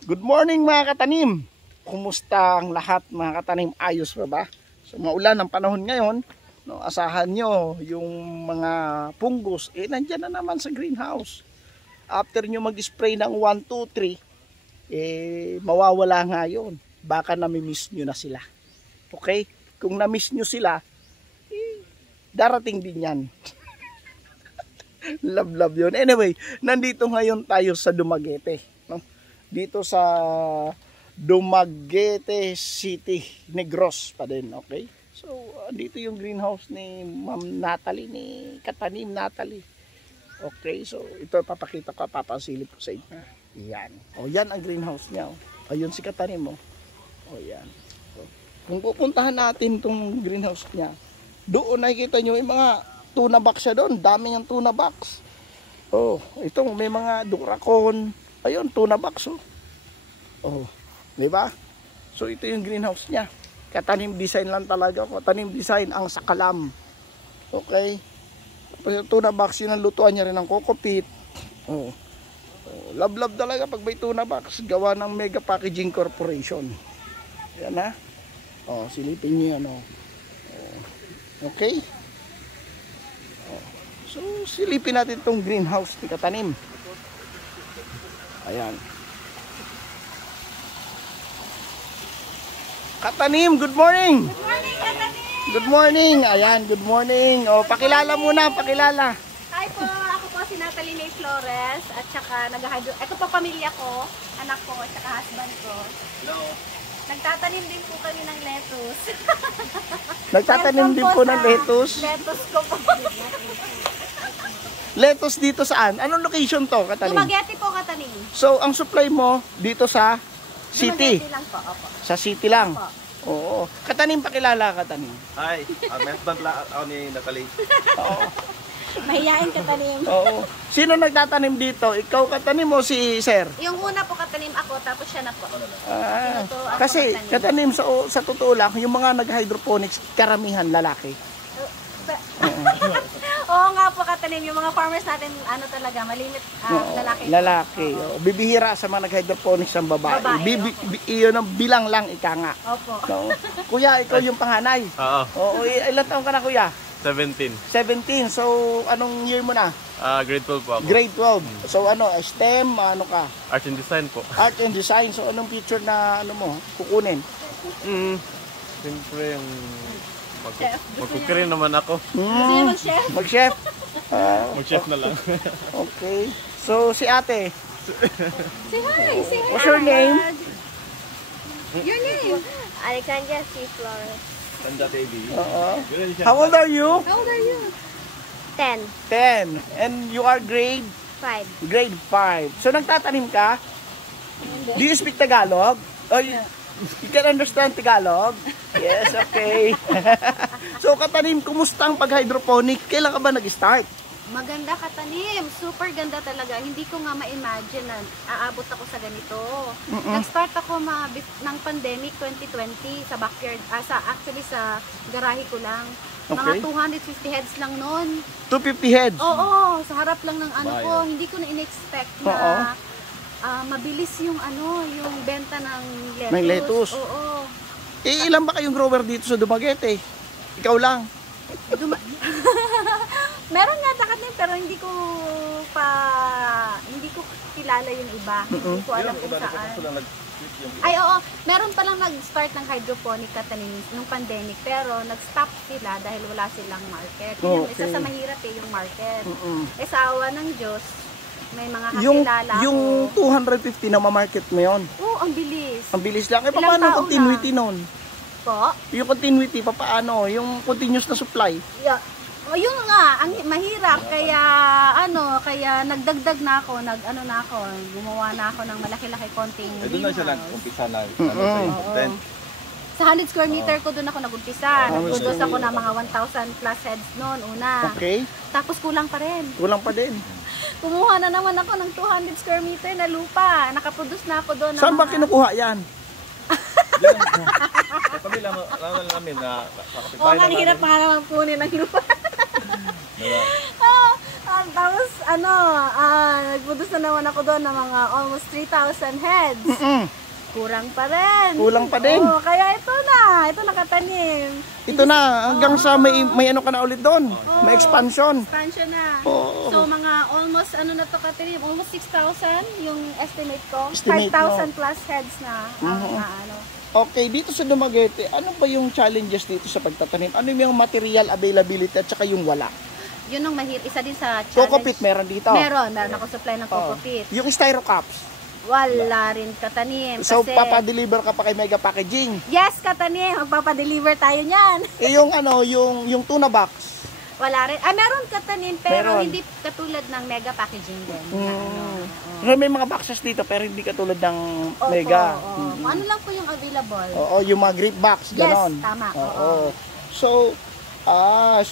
Good morning mga katanim. Kumusta ang lahat mga katanim? Ayos pa ba? So maulan ang panahon ngayon, no, asahan nyo yung mga punggos, nandyan na naman sa greenhouse. After nyo mag-spray ng 1, 2, 3, mawawala nga yun. Baka namimiss nyo na sila. Okay? Kung namiss nyo sila, darating din yan. Love yun. Anyway, nandito ngayon tayo sa Dumaguete. No? Dito sa Dumaguete City, Negros pa din. Okay? So, dito yung greenhouse ni Ma'am Natalie, ni Katanim Natalie. Okay, so ito papakita ko, papasilip ko sa inyo. Yan. O, yan ang greenhouse niya. O, ayun si Katanim mo. O, yan. So, kung pupuntahan natin itong greenhouse niya, doon nakikita nyo yung mga tuna box siya doon. Dami yung tuna box. Oh, itong may mga durakon. Ayun, tuna box. Oh, di ba? So, ito yung greenhouse niya. Katanim design lang talaga. Katanim design ang sakalam. Okay? Tuna box, yun ang lutuan niya rin ng kokopit. Oh. Love talaga pag may tuna box. Gawa ng Mega Packaging Corporation. Yan ha. Oh, silipin niyo yan. Oh. Okay? Oh. So, silipin natin itong greenhouse ni Katanim. Ayan. Katanim, good morning! Good morning, Katanim! Good morning! Ayan, good morning. O, pakilala muna, pakilala. Hi po, ako po si Natalie May Flores at saka ito po pamilya ko, anak ko at saka husband ko. Hello. Nagtatanim din po kami ng lettuce. Nagtatanim din po ng lettuce? Lettuce ko po. Lettuce dito saan? Anong location to, Katanim? Dumaguete po, Katanim. So, ang supply mo dito sa city? Dumaguete lang po, opo. Sa city lang? Opo. Oo. Katanim, pakilala, Katanim. Hi, may husband lang ako ni Natalie. Oo. Mahihain, Katanim. Oo. Sino nagtatanim dito? Ikaw, Katanim, o si Sir? Yung una po, Katanim, ako, tapos siya na po. Ah, Ito, ako, kasi, Katanim, sa totoo lang, yung mga nag-hydroponics, karamihan lalaki. Oo nga po, Katanim, yung mga farmers natin, ano talaga, malimit lalaki. Lalaki. Bibihira sa mga nag-hydroponics ang babae. Iyon ang bilang lang, ika nga. Opo. No? Kuya, ikaw yung panganay. Oo. Oo, ilan taon ka na, kuya? 17. 17. So, anong year mo na? Grade 12 po ako. Grade 12. So, STEM, ano ka? Art and Design po. Art and Design. So, anong future na, kukunin? Siyempre yung mag-cooker rin naman ako. Gusto niya mag-chef? Mag-chef? Mag-chef na lang. Okay. So, si ate? Say hi! Say hi! What's your name? Your name? Alexandria C. Flores. Tanda baby. How old are you? How old are you? 10. 10. And you are grade? 5. Grade 5. So, nagtatanim ka? Do you speak Tagalog? Oh, you can understand Tagalog? Yes, okay. So, Katanim, kumusta ang pag-hydroponic? Kailan ka ba nag-start? Maganda, Katanim. Super ganda talaga. Hindi ko nga ma-imagine na aabot ako sa ganito. Nag-start ako ng pandemic 2020 sa backyard. Actually, sa garahe ko lang. Okay. Mga 250 heads lang noon. 250 heads? Oo, sa harap lang ng ano ko. Hindi ko na in-expect na mabilis yung yung benta ng lettuce. Ng lettuce? Oo. Ilan ba kayong grower dito sa Dumaguete? Ikaw lang? Meron nga Katanim, pero hindi ko kilala yung iba. Hindi ko alam kung saan. Ay, oo. Meron palang nag-start ng hydroponic, Katanim, nung pandemic. Pero nag-stop sila dahil wala silang market. Yun yung isa sa mahirap yung market. Sa awa ng Diyos, may mga kakilala yung 250 na ma-market mo yun? Oo, ang bilis. Ang bilis lang. Paano ang continuity nun? Po? Yung continuity, paano? Yung continuous na supply? Yeah. O yun nga, ang mahirap, kaya nagdagdag na ako, gumawa na ako ng malaki-laki konting Doon na siya greenhouse. nag-umpisa na. Sa 100 square meter ko doon ako nag-umpisa. Nag-produce ako ng mga 1,000 plus heads noon, una. Okay. Tapos kulang pa rin. Kulang pa din. Kumuha na naman ako ng 200 square meter na lupa. Nakaproduce na ako doon. Saan ba kinukuha yan? Pamilya namin na Oo nga, hirap nga naman kunin ng lupa. Tapos, nagpudos na naman ako doon ng mga almost 3,000 heads. Kurang pa rin. Kulang pa din. Oo, kaya ito nakatanim. Ito na, hanggang sa may ano ka na ulit doon. May expansion. Expansion na. Oo. So, mga almost, na to katanim, almost 6,000 yung estimate ko. Estimate 5,000 plus heads na. Okay, dito sa Dumaguete, ano ba yung challenges dito sa pagtatanim? Ano yung material availability at saka yung wala? Yun ang isa din sa challenge. Coco pit meron dito. Meron ako supply ng coco pit. Yung styro cups. Wala rin katanim. So, kasi, papadeliver ka pa kay Mega Packaging. yes, katanim. Magpapadeliver tayo niyan. Yung tuna box. Wala rin. Meron katanim, pero Meron. hindi katulad ng Mega Packaging din. So, may mga boxes dito pero hindi katulad ng Mega. Opo. Ano lang po yung available? Oo, yung mga grip box, ganon. Yes, tama. Oo. So,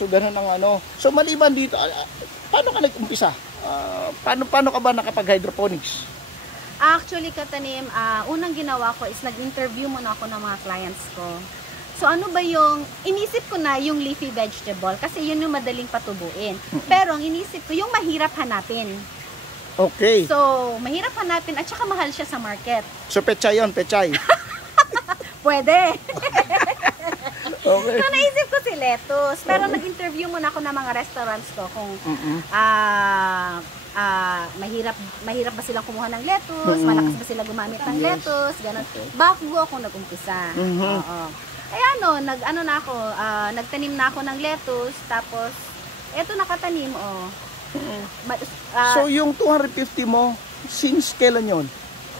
ganon ang ano. So, maliban dito, paano ka nag-umpisa? Paano ka ba nakapag-hydroponics? Actually, katanim, unang ginawa ko is nag-interview muna ako ng mga clients ko. So, ano ba yung, inisip ko na yung leafy vegetable kasi yun yung madaling patubuin. Pero, ang inisip ko, yung mahirap hanapin. Okay. So, mahirap hanapin at saka mahal siya sa market. So, pechay yun, pechay. Pwede. Okay. So, naisip ko si lettuce. Pero nag-interview muna ako ng mga restaurants ko kung mahirap ba silang kumuha ng lettuce, malakas ba sila gumamit ng lettuce, ganun. Bago ako nag-umpisa. Oo. Kaya nagtanim na ako ng lettuce, tapos eto nakatanim, So, yung 250 mo, since kailan yun?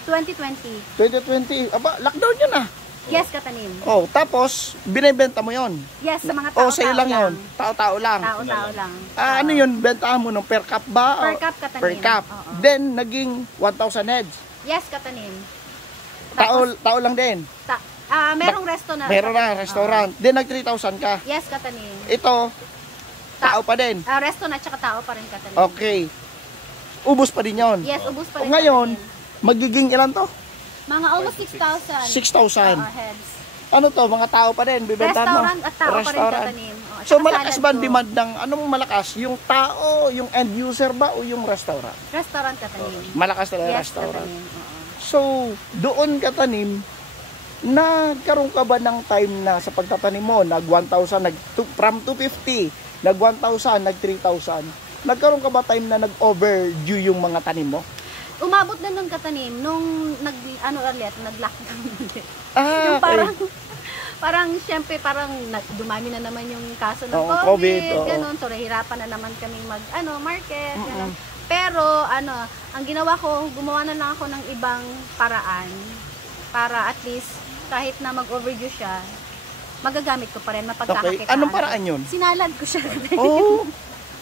2020. 2020. Aba, lockdown yun ah. Yes, katanim. Oh, tapos, binibenta mo yon. Yes, sa mga tao-tao sa'yo lang yun. Tao-tao lang. Tao-tao lang. Ano yun, bentahan mo nung per cup ba? Per cup katanim. Per cup. Oo. Then, naging 1,000 heads. Yes, katanim. Tao lang din. Merong resto na. Meron na, restaurant. Then, nag 3,000 ka. Yes, katanim. Ito, tao pa din. Resto na, tsaka tao pa rin katanim. Okay. Ubus pa din yun. Yes, ubus pa rin Ngayon, katanim. magiging ilan to? Mga almost 6,000. 6,000. Heads. Ano to, mga tao pa din, bibentahan mo. Restaurant at tao pa rin katanim. So, malakas ba ang demand ng, anong malakas? Yung tao, yung end user ba o yung restaurant? Restaurant katanim. Malakas talaga Yes, restaurant. katanim. So, doon katanim, nagkaroon ka ba ng time na sa pagtatanim mo, nag 1,000, from 250, nag 1,000, nag 3,000, nagkaroon ka ba time na nag-overdue yung mga tanim mo? Umabot na nung katanim, nung nag-lockdown ulit. okay. Yung parang syempre dumami na naman yung kaso ng Oo, COVID, oo. ganun. So, nahihirapan na naman kaming market, ganun. Pero, ang ginawa ko, gumawa na lang ako ng ibang paraan para at least, kahit na mag-overdue siya, magagamit ko pa rin, mapagkakakitaan. Okay. Anong paraan yun? Sinalad ko siya. Oh,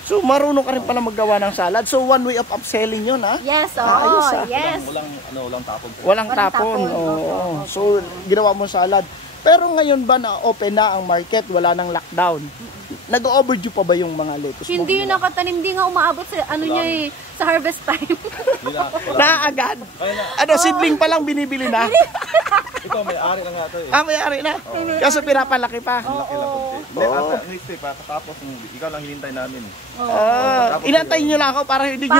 so marunong ka rin pala maggawa ng salad. So, one way of upselling yun, ha? Yes, ayos, yes. Walang tapon. Walang Walang tapon. tapon. Oo. Opo. So, ginawa mo salad. Pero ngayon ba na open na ang market, wala nang lockdown? Nag-overdue pa ba yung mga lettuce mo? Hindi nakatanim, hindi nga umaabot sa sa harvest time. Naagad. Seedling pa lang binibili na. Ito, may-ari na nga ito eh. May-ari na. Kaso pinapalaki pa. Laki lang konti. Next day pa, tapos ikaw lang hinintay namin. Inantay nyo lang ako para hindi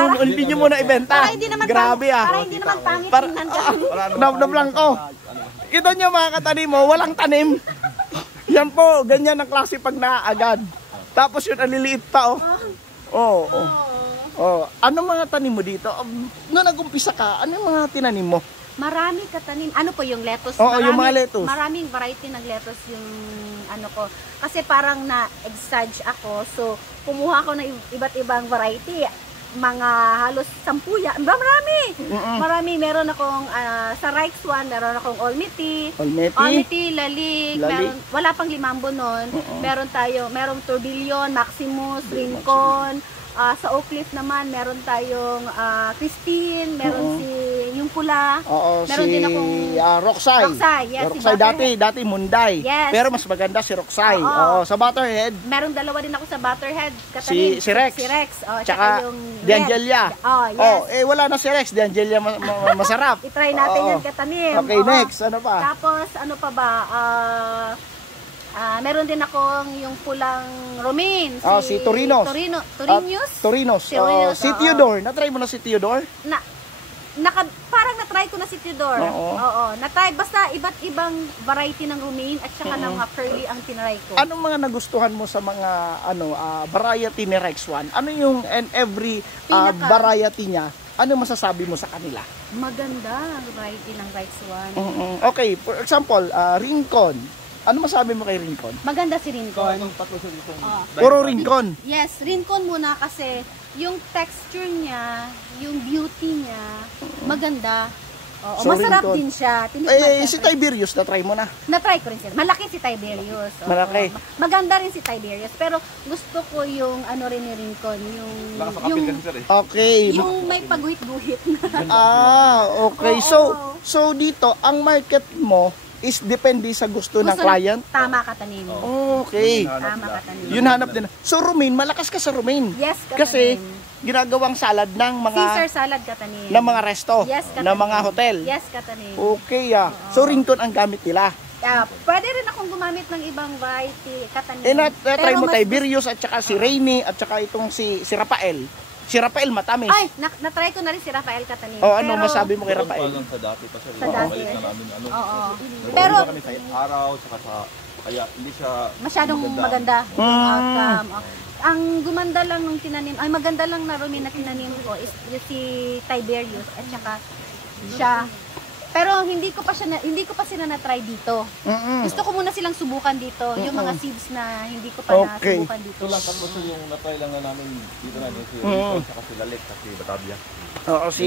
nyo muna ibenta. Para hindi naman Grabe Para hindi naman pangit tingnan kami. Nablang ko. Ito nyo mga katanim mo, walang tanim. Yan po, ganyan ang klase pag naagad. Tapos yun, aliliit pa Ano mga tanim mo dito? Nung nag-umpisa ka, ano yung mga tinanim mo? Marami katanim. Ano po yung lettuce? Oo, yung mga lettuce. Maraming variety ng lettuce yung ko. Kasi parang na-exage ako. So, kumuha ko ng iba't ibang variety. Mga halos 10 yan. Marami. Meron akong sa Rikes one, meron akong Olmiti, Lalig. Wala pang limambo nun. Merong Tourbillon, Maximus, Rincon. Sa Oak Cliff naman, meron tayong Christine, meron yung pula. Meron din akong Roxay. Yes, Roxay dati Munday. Yes. Pero mas maganda si Roxay. Sa Butterhead. Meron dalawa din ako sa Butterhead. Katanim, si Rex. Tsaka yung D'Angelia. Yes. Wala na si Rex. D'Angelia masarap. I-try natin yung katanim. Okay, next. Ano pa? Tapos, ano pa ba? Meron din akong yung pulang romaine. Si Torinos. Torinos? Torinos. Torinos, Si oo. Theodore. Na-try mo na si Theodore? Parang na-try ko na si Theodore. Oo. Na-try. Basta iba't ibang variety ng romaine at saka ng mga curly ang tinry ko. Anong mga nagustuhan mo sa mga variety ni Rex 1? Ano yung and every variety niya? Ano masasabi mo sa kanila? Maganda ang variety ng Rex 1. Okay, for example, Rincon. Ano masabi mo kay Rincon? Maganda si Rincon. Puro Rincon. Yes, Rincon muna kasi yung texture niya, yung beauty niya, maganda. Oo, So, masarap Rincon. din siya. Tinikman Si syempre. Tiberius, na-try mo na. Na-try ko rin siya. Malaki si Tiberius. Oo. Malaki. Maganda rin si Tiberius. Pero gusto ko yung ano rin ni Rincon. Nakasakapil kasi sir eh. Okay. Yung may paguhit-guhit na. Okay. Oo. So dito, ang market mo is depende sa gusto ng client. Tama ka, Tanim. Okay. Tama ka, Tanim. Yun hanap din. So romaine, malakas ka sa romaine. Yes, ka, Kasi Tanim. ginagawang salad ng mga Caesar salad ka, Tanim. ng mga resto, Yes, ng Katanim. mga hotel. Yes, ka, Tanim. Okay So Rincon ang gamit nila. Pwede rin akong gumamit ng ibang variety, katanim. Na-try mo mas- Tiberius at saka si Rainy at saka itong si Rafael. Si Rafael matamis. Ay, na-try ko na rin si Rafael Katanim. Ano masabi mo kay Rafael? Lang sa dati pa sir. Sa dati. Mabalik na namin Oo. Pero Pero kami sa araw, saka sa kaya hindi siya masyadong maganda yung outcome. Ang gumanda lang nung tinanim, ay maganda lang na romaine na tinanim ko is yung si Tiberius at saka siya. Pero hindi ko pa sila na-try dito. Gusto ko muna silang subukan dito, yung mga seeds na hindi ko pa Okay. nasubukan dito. ito lang tapos yung na-try lang na namin dito na si Rincon, saka si Lalek, saka si Batavia. Oo, si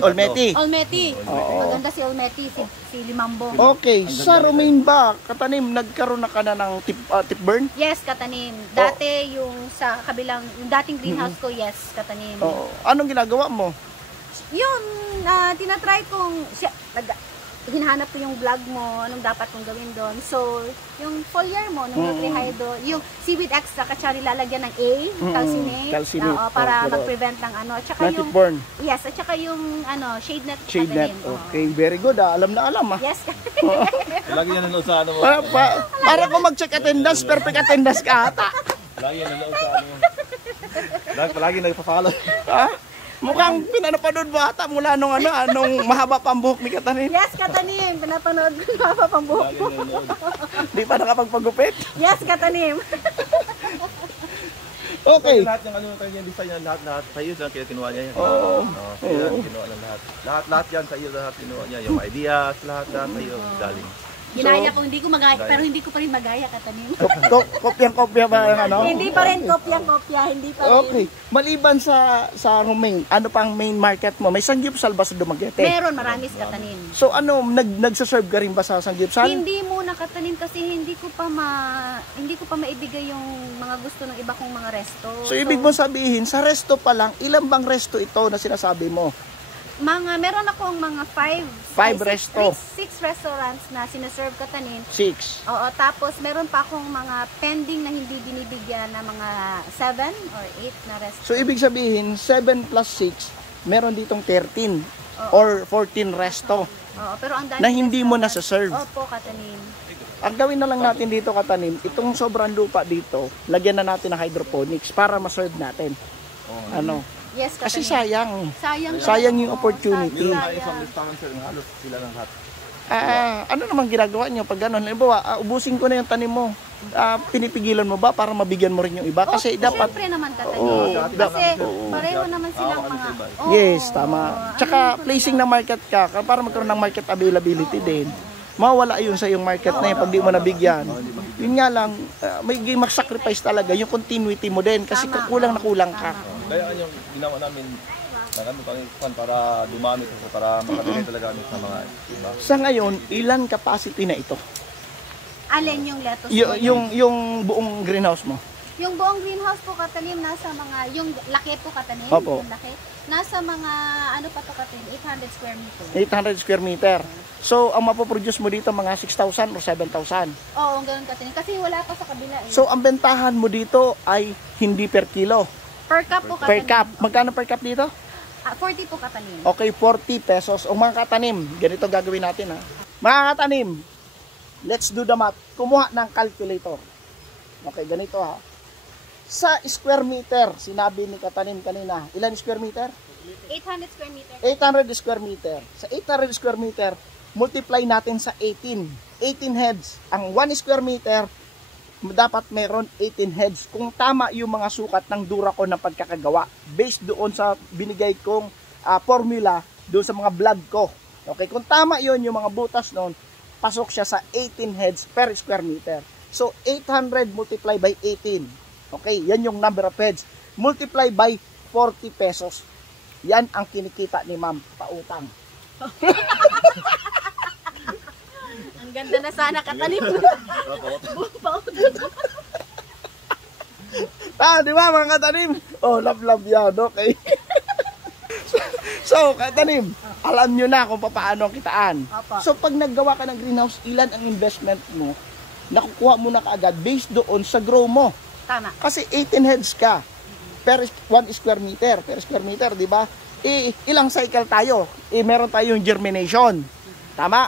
Olmeti. Olmeti. Oo. Maganda si Olmeti, si Limambo. Okay, sa romaine ba, Katanim, nagkaroon na ka na ng tip burn? Yes, Katanim. Dati yung sa kabilang, yung dating greenhouse ko, yes, Katanim. Oo. Anong ginagawa mo? Yun, tinatry kong, hinahanap ko yung vlog mo, anong dapat kong gawin doon. So, yung foliar mo, nung Nutrihydro, yung seaweed extra, katsa nilalagyan ng calcinate. Calcinate. Oo, para Okay. mag-prevent ng ano. At saka Na yung, tip burn. yes, at saka yung shade net. Shade net. Katanim. Oo. Okay, very good. Alam na alam. Yes, Lagi yan nanonood sa ano mo. Para ko mag-check attendance, perfect attendance ka ata. Lagi yan nanonood sa ano mo. Palagi nagpa-follow. Ha? Mukhang pinanapanood mo ata mula nung nung mahaba pang buhok ni Katanim. yes, Katanim. Pinapanood ko yung haba pang buhok Lagi mo. nanonood. Di pa nakapagpagupit. Yes, Katanim. Okay. Lahat ng ano tayo yung design yan, lahat sa iyo kaya kinuha niya yan. Oo. Kaya kinuha ng lahat. Lahat yan sa iyo lahat kinuha niya. Yung ideas, lahat sa iyo galing. Ginaya ko, hindi ko magaya, pero hindi ko pa rin magaya, Katanim. Kopyang-kopya ba yung Hindi pa rin kopya-kopya, hindi pa rin. Okay. Maliban sa romaine, ano pang main market mo? May Sanggipsal ba sa Dumaguete? Meron, marami sa Katanim. So nagsaserve ka rin ba sa Sanggipsal? Hindi muna, Katanim, kasi hindi ko pa maibigay yung mga gusto ng iba kong mga resto. So ibig mo sabihin, sa resto pa lang, ilang bang resto ito na sinasabi mo? Meron akong mga 5 resto. 6 restaurants na sinaserve Katanim. 6. Oo, tapos meron pa akong mga pending na hindi binibigyan na mga 7 or 8 na resto. So ibig sabihin, 7 plus 6, meron ditong 13 or 14 resto Oo, pero ang dami na hindi mo restaurant. nasa-serve. Opo, Katanim. Ang gawin na lang natin dito, Katanim, itong sobrang lupa dito, lagyan na natin ng hydroponics para ma-serve natin. Ano? Yes, Katanim. Kasi sayang. Sayang yung opportunity. Meron na isang listahan sir, ng halos sila ng lahat. Ano naman ginagawa nyo pag gano'n? Halimbawa, ubusin ko na yung tanim mo. Pinipigilan mo ba para mabigyan mo rin yung iba? Kasi dapat... Siyempre naman, Katanim. Oo, Kasi pareho naman silang mga... Oo, Yes, tama. Tsaka placing ng market ka para magkaroon ng market availability din. Mawala yun sa yung market na yun pag di mo nabigyan. Yun nga lang, may mag-sacrifice talaga yung continuity mo din kasi kulang na kulang ka. Kaya yung ginawa namin para dumami para makabigay talaga kami sa mga iba. Sa ngayon, ilan capacity na ito? Alin yung lettuce? Yung buong greenhouse mo? Yung buong greenhouse po, Katanim, nasa mga, yung laki po, Katanim, Opo. yung laki, nasa mga, ano pa to, Katanim, 800 square meter. 800 square meter. So, ang mapoproduce mo dito mga 6,000 or 7,000. Oo, ganun, Katanim, kasi wala pa sa kabila eh. So, ang bentahan mo dito ay hindi per kilo. Per cup po, Per Katanim. cup. Magkano per cup dito? 40 po, Katanim. Okay, 40 pesos. O mga katanim, ganito gagawin natin ha. Mga katanim, let's do the math. Kumuha ng calculator. Okay, ganito ha. Sa square meter, sinabi ni Katanim kanina, ilan square meter? 800 square meter. 800 square meter. Sa 800 square meter, multiply natin sa 18. 18 heads. Ang 1 square meter, dapat meron 18 heads. Kung tama yung mga sukat ng Duracon na pagkakagawa, based doon sa binigay kong formula doon sa mga vlog ko. Okay, kung tama yon yung mga butas noon, pasok siya sa 18 heads per square meter. So, 800 multiply by 18. Okay, yan yung number of heads. Multiply by 40 pesos. Yan ang kinikita ni ma'am, pautang. Ang ganda na sana Katanim. Di ba mga Katanim? Oh, love yan, okay? So, Katanim, alam nyo na kung paano ang kitaan. Opo. So, pag naggawa ka ng greenhouse, ilan ang investment mo? Nakukuha mo na kaagad based doon sa grow mo. Tama. Kasi 18 heads ka per 1 square meter. Per square meter, di ba? Ilang cycle tayo? Meron tayong germination. Tama?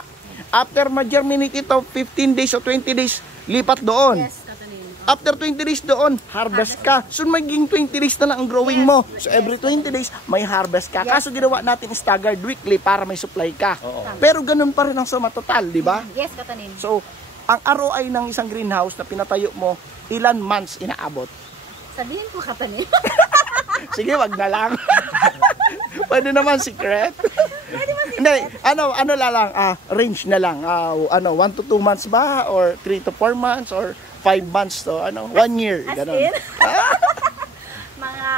After ma-germinate ito, 15 days o 20 days, lipat doon. Yes, Katanim. After 20 days doon, harvest ka. So, maging 20 days na lang ang growing mo. So, every 20 days, may harvest ka. Kaso ginawa natin staggered weekly para may supply ka. Pero ganun pa rin ang suma total, di ba? Yes, Katanim. So, ang ROI ng isang greenhouse na pinatayo mo, ilan months inaabot? Sabihin ko Katanim. Sige, wag na lang. Pwede naman secret. Hindi, ano lang, range na lang. 1 to 2 months ba? Or 3 to 4 months? Or 5 months to 1 year? As Ganon. in? Mga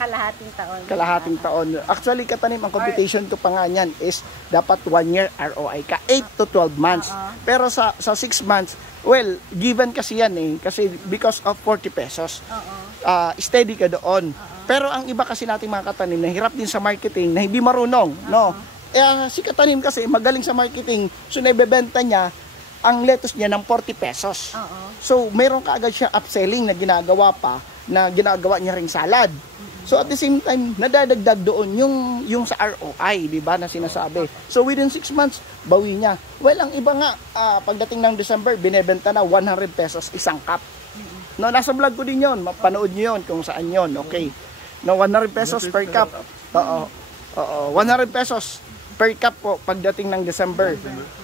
kalahating taon. Kalahating taon. Actually, Katanim, ang computation ko pa nga niyan is dapat 1 year ROI ka. 8 to 12 months. Pero sa 6 months, well, given kasi yan eh. Kasi because of 40 pesos. Steady ka doon. Pero ang iba kasi nating mga Katanim, nahirap din sa marketing, na hindi marunong. No? Si Katanim kasi magaling sa marketing. So, naibebenta niya ang lettuce niya ng 40 pesos. So, meron ka agad siya upselling na ginagawa pa, na ginagawa niya ring salad. So at the same time, nadadagdag doon yung sa ROI, di ba, na sinasabi. So within 6 months, bawi niya. Well, ang iba nga, pagdating ng December, binebenta na 100 pesos isang cup. No, nasa vlog ko din yon, mapanood niyo yon kung saan yon, okay. No, 100 pesos per cup. Oo. 100 pesos per cup po pagdating ng December.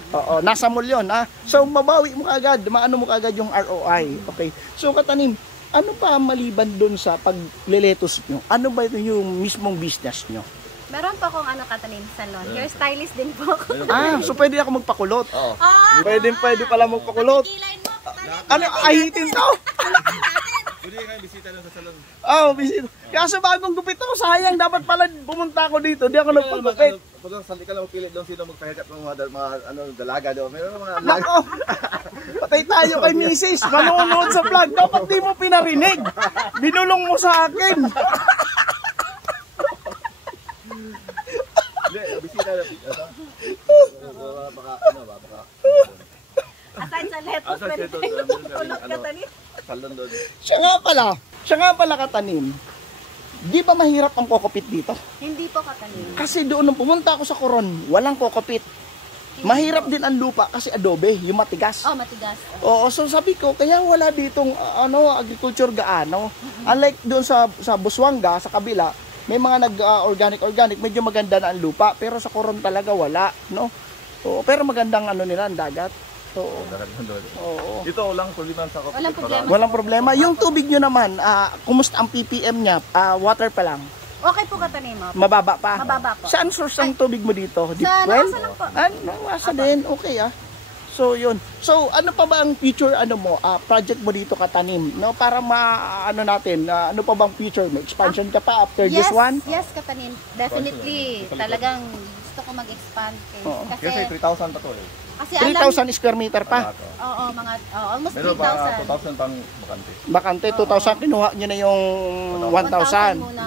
Oo, nasa mall yun, ha. So mabawi mo kaagad, maano mo kaagad yung ROI. Okay. So Katanim, ano pa maliban doon sa pagleletos nyo? Ano ba ito yung mismong business nyo? Meron pa akong Katanim salon. Hairstylist din po ako. So pwede ako magpakulot? Oo. Pwede pala magpakulot. Kilain mo. Ano, ahitin to? Pwede kayo bisita lang sa salon. Bisita. Kaso bagong gupit ako, sayang. Dapat pala pumunta ako dito. Di ako nagpagupit. Pag sali ka lang magpilit doon, sino magpahirap ng mga dalaga doon. Meron mga Nako! Patay tayo kay misis. Manonood sa vlog. Dapat di mo pinarinig. Binulong mo sa akin. Hindi, bisita lang. Baka. Aside sa lettuce, pwede ito, kulot Katanim. salon doon. Siya nga pala Katanim. Di ba mahirap ang kokopit dito? Hindi po Katanim. Kasi doon nung pumunta ako sa Coron, walang kokopit. Mahirap din ang lupa kasi adobe, yung matigas. Matigas. Oo, so sabi ko, kaya wala ditong agriculture gaano. Unlike doon sa Busuanga, sa kabila, may mga nag-organic, medyo maganda na ang lupa. Pero sa Coron talaga wala, no? Oo, pero magandang nila, ang dagat. Oo. Oo. Dito lang problema sa kapatid. Walang problema. Walang problema. Yung tubig nyo naman, kumusta ang PPM niya? Water pa lang. Okay po Katanim. Mababa pa. Mababa po. Saan source ang tubig mo dito? Deep Sa well? Nawasa lang po. Nawasa din. Okay So yun. So ano pa ba ang future project mo dito Katanim? No, para natin, ano pa bang future mo? Expansion ka pa after this one? Yes, Katanim. Definitely. Talagang gusto ko mag-expand. Kasi 3,000 pa to eh. Kasi 3,000 square meter pa. almost Meron pa 3,000. 2,000 pang bakante. Bakante 2,000, kinuha nyo na yung 1,000. muna.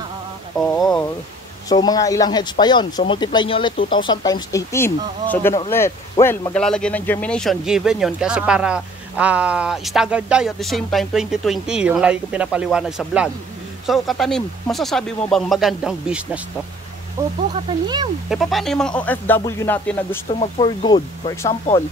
Oo. So mga ilang heads pa yon. So multiply nyo ulit 2,000 times 18. Oo. So ganun ulit. Well, maglalagay ng germination, given yon kasi para staggered tayo at the same time 2020, yung lagi ko pinapaliwanag sa vlog. So Katanim, masasabi mo bang magandang business to? Opo, Katanim. Paano yung mga OFW natin na gusto mag for good? For example,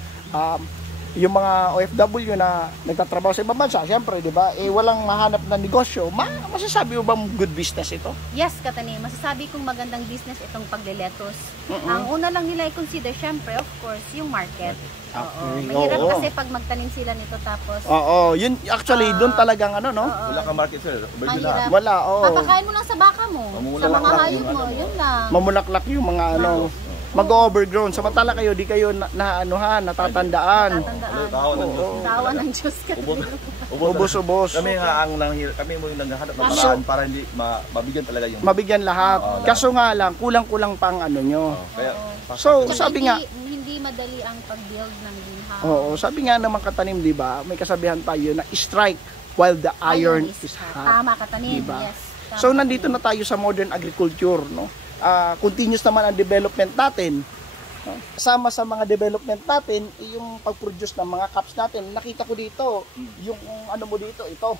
yung mga OFW na nagtatrabaho sa ibang bansa, syempre, di ba, walang mahanap na negosyo, masasabi mo bang good business ito? Yes, Katanim. Masasabi kong magandang business itong pagleletos. Ang una lang nila i-consider, syempre, of course, yung market. Oo. Mahirap kasi pag magtanim sila nito tapos... Oo, yun, actually, doon talagang ano, no? Wala kang market, sir. Mahirap. Wala, oo. Papakain mo lang sa baka mo, sa mga hayop mo, yun lang. Mamulaklak yung mga ano, mag-overgrown. Samantala kayo, di kayo natatandaan. Tawa ng Diyos. Tawa ng Diyos ka. Ubos-ubos. Kami mo yung naghahanap ng paraan para hindi mabigyan talaga yung... Mabigyan lahat. Kaso nga lang, kulang-kulang pang ano nyo. Kaya, So, Tsaka sabi nga, hindi madali ang pag-build ng greenhouse. oo, sabi nga naman Katanim, di ba, may kasabihan tayo na strike while the iron is hot. Tama, Katanim. Diba? Yes. Tama, So, nandito na tayo sa modern agriculture, no? Continuous naman ang development natin. No? Kasama sa mga development natin, yung pag-produce ng mga cups natin. Nakita ko dito, yung ano mo dito, ito.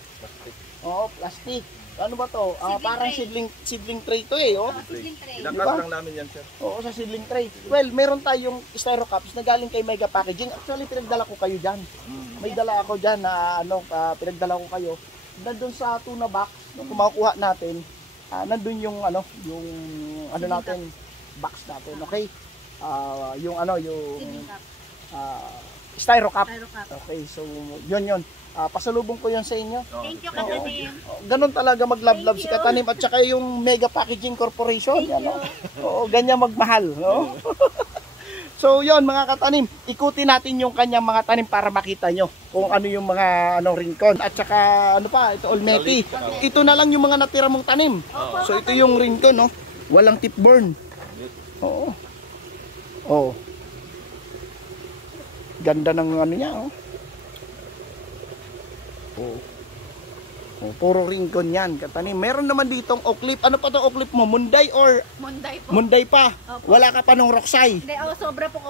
Oo, plastic. Ano ba to? Parang seedling tray to eh. Oh. Seedling tray. Ilakas Diba? lang namin yan, sir. Oo, sa seedling tray. Well, meron tayong styro cups na galing kay Mega Packaging. Actually, pinagdala ko kayo dyan. May dala ako dyan na pinagdala ko kayo. Nandun sa tuna box, kung makukuha natin, nandun yung natin, box natin, okay? Yung Seedling cup. styro cup. Styro cup. Okay, so yun. Pasalubong ko yun sa inyo. Thank you, Katanim. Ganon talaga mag-love si Katanim at saka yung Mega Packaging Corporation. Ano? Oo, ganyan magmahal. No? So yun mga Katanim, ikutin natin yung kanyang mga tanim para makita nyo kung ano yung mga rincon. At saka ano pa, ito Olmeti. Ito na lang yung mga natira mong tanim. So ito yung rincon, no? Walang tipburn. Oo. Oh. Ganda ng ano niya, oh. Oh, puro rincon yan, Katanim. Meron naman ditong oklip. Ano pa 'tong oklip mo? Munday or Munday po. Munday pa? Opo. Wala ka pa nung roksay. Hindi, sobra pa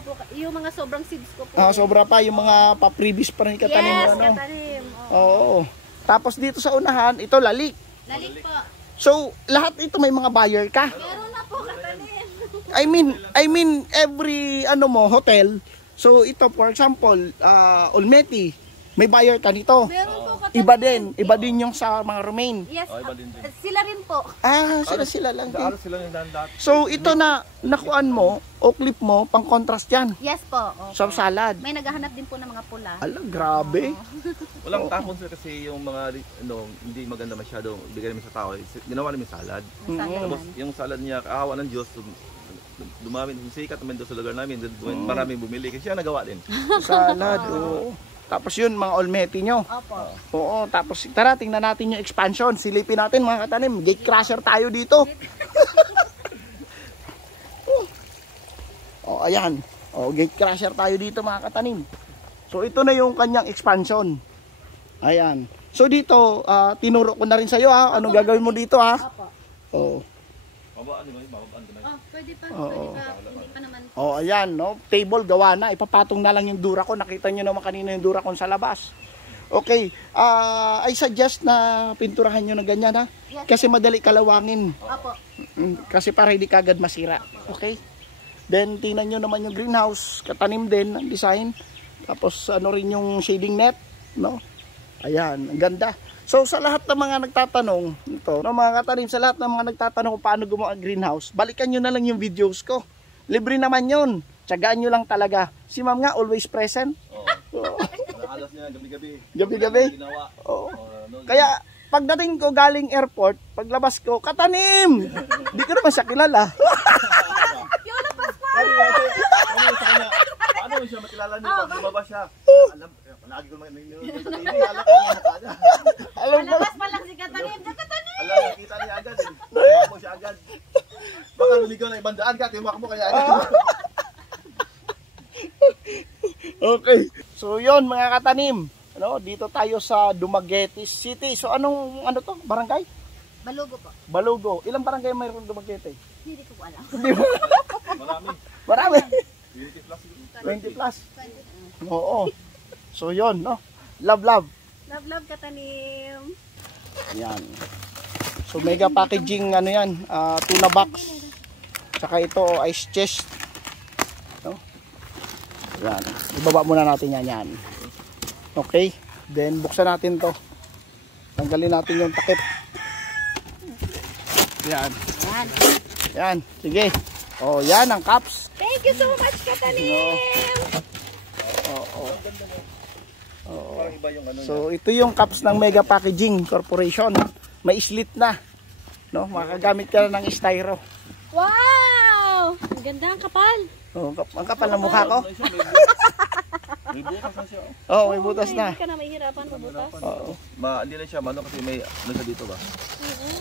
po. Yung mga sobrang seeds ko po. Sobra pa yung mga pa-previous pa rin Katanim. Yes, ano? Katanim. Oo. Tapos dito sa unahan, ito lalik. Lalik po. So, lahat ito may mga buyer ka. Meron na po, Katanim. I mean every hotel. So ito for example, Olmeti, may buyer ka nito. Meron po, Katanim. Iba din yung sa mga Romaine. Yes, Iba din. sila rin po. Sila lang din. Daaro sila yung dandat. So ito na nakuan mo, o clip mo, pang contrast yan. Yes po. Opo. Sa salad. May naghahanap din po ng mga pula. Ala, grabe. Walang tapon sir kasi yung mga hindi maganda masyado bigay namin sa tao. Ginawa namin salad. Tapos yung salad niya, kaawa ng Diyos, dumami, sikat naman doon sa lugar namin. Maraming bumili kasi siya nagawa din. Salad, oo. Tapos yun, mga Olmeti nyo. Opo. Oo, tapos tara, tingnan natin yung expansion. Silipin natin mga Katanim. Gate crusher tayo dito. Ayan. Gate crusher tayo dito mga Katanim. So ito na yung kanyang expansion. Ayan. So dito, tinuro ko na rin sa'yo ha. Anong gagawin mo dito ha? Opo. Oo. Babaan din babaan din. Pwede pa. Oo. Hindi pa naman. Ayan, no? Table gawa na. Ipapatong na lang yung Duracon. Nakita nyo naman kanina yung Duracon sa labas. Okay. I suggest na pinturahan nyo na ganyan ha. Yes. Kasi madali kalawangin. Opo. Kasi para hindi kagad masira. Okay? Then, tingnan nyo naman yung greenhouse. Katanim din ang design. Tapos, rin yung shading net. No? Ayan, ang ganda. So, sa lahat ng mga nagtatanong, mga Katanim, sa lahat ng mga nagtatanong kung paano gumawa ang greenhouse, balikan nyo na lang yung videos ko. Libre naman yun. Tsagaan nyo lang talaga. Si ma'am nga, always present. Alas niya gabi-gabi. Gabi-gabi. Ginawa. Oo. Kaya, pagdating ko galing airport, paglabas ko, Katanim! Di ko naman siya kilala. Paano mo siya makilala niyo pag lumabas siya? Alam, lagi ko naman nanonood sa TV, alam ko yung mata niya. Alam ko. Palabas pa lang si Katanim. Katanim! Alam, nakita niya agad. Tiwak mo siya agad. Baka luligaw na ibang daan ka, tiwak mo kaya agad. Okay. So yun mga Katanim. Dito tayo sa Dumaguete City. So anong to? Barangay? Balugo po. Balugo. Ilang barangay mayroong Dumaguete? Hindi ko po alam. Marami. 20 plus. Oo. So yun, no? Love. Love, Katanim. Yan. So Mega Packaging yan, tuna box. Saka ito ice chest. No? Yan. Ibaba muna natin yan. Okay. Then buksan natin to. Tanggalin natin yung takip. Yan. Yan. Sige. Oh, yan ang cups. Thank you so much, Katanim! Oo. Parang iba yung ano. So ito yung cups ng Mega Packaging Corporation. May slit na. No, makagamit ka na ng styro. Wow! Ang ganda, ang kapal. Oh, ang kapal ng mukha ko. May butas na siya. Oh, may butas na. Hindi ka na mahihirapan mabutas. Oo. Hindi na siya kasi may ano siya dito ba?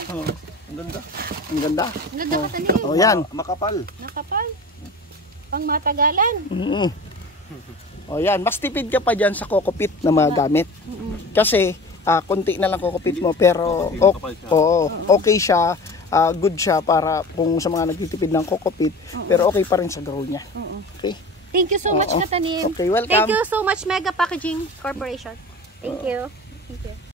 Oh, Ang ganda. ang ganda. Ang ganda, Katanim. Oh, yan. Makapal. Nakapal. Pang matagalan. Oh, yan. Mas tipid ka pa dyan sa kokopit na magamit. Kasi, konti na lang kokopit mo, pero okay siya. Good siya para kung sa mga nagtitipid ng kokopit, pero okay pa rin sa grow niya. Okay? Thank you so much, Katanim. Okay, welcome. Thank you so much, Mega Packaging Corporation. Thank you. Thank you.